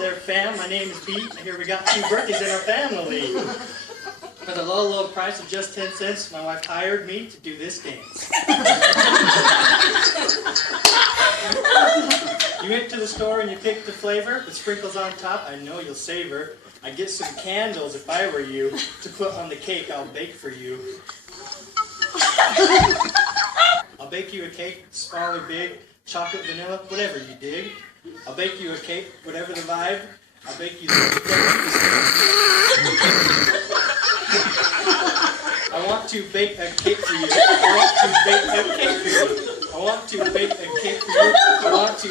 there, fam. My name is Pete. Here we got 2 birthdays in our family. For the low, low price of just 10 cents, my wife hired me to do this dance. You went to the store and you picked the flavor, with sprinkles on top. I know you'll savor. I'd get some candles if I were you, to put on the cake I'll bake for you. I'll bake you a cake, small or big, chocolate, vanilla, whatever you dig. I'll bake you a cake, whatever the vibe. I'll bake you I want to bake a cake for you. I want to bake a cake for you. I want to bake a cake for you. I want to